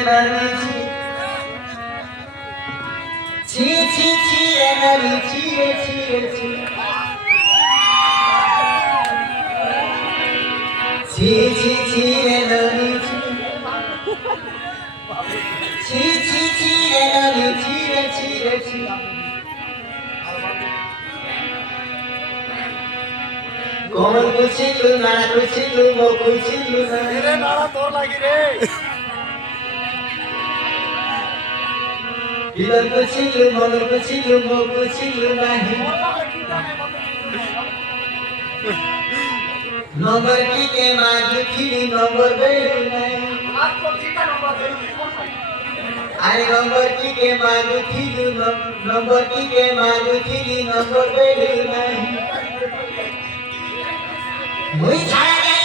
energy. Energy. Energy. Komal kuchilu, nana kuchilu, mo kuchilu, रे नाड़ा तोड़ लगी रे Ilan kuchilu, momal kuchilu, mo kuchilu nahi. Number ki ke magu thili, number belu nahi. Ai number ki ke magu thili, number ki ke magu thili, number belu nahi. Mui chhara gai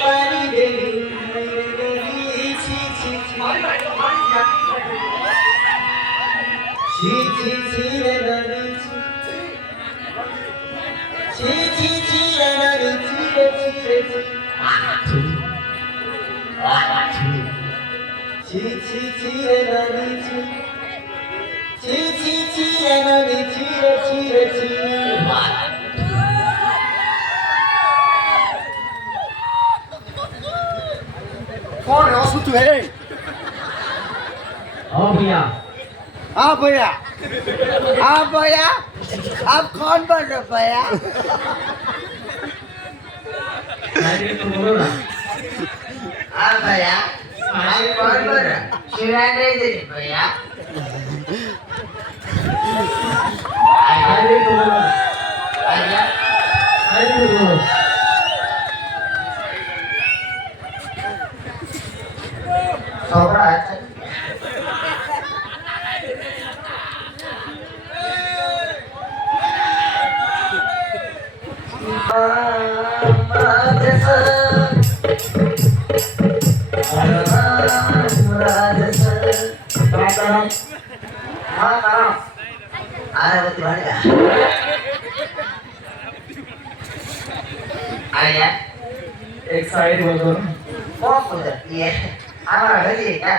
pani delu, chi. कौन है असु तू है हाँ भैया हाँ भैया हाँ भैया आप कौन बन रहे भैया तुम बोलो ना हाँ भैया हमारे कौन बोल रहा शिवराज नहीं दे भैया अरे तुम बोलो ना भैया अरे तुम बोलो सोबरा अच्छा आरती वाले आया एक साइड बोलो कौन बोल रही है हमारा घर ये क्या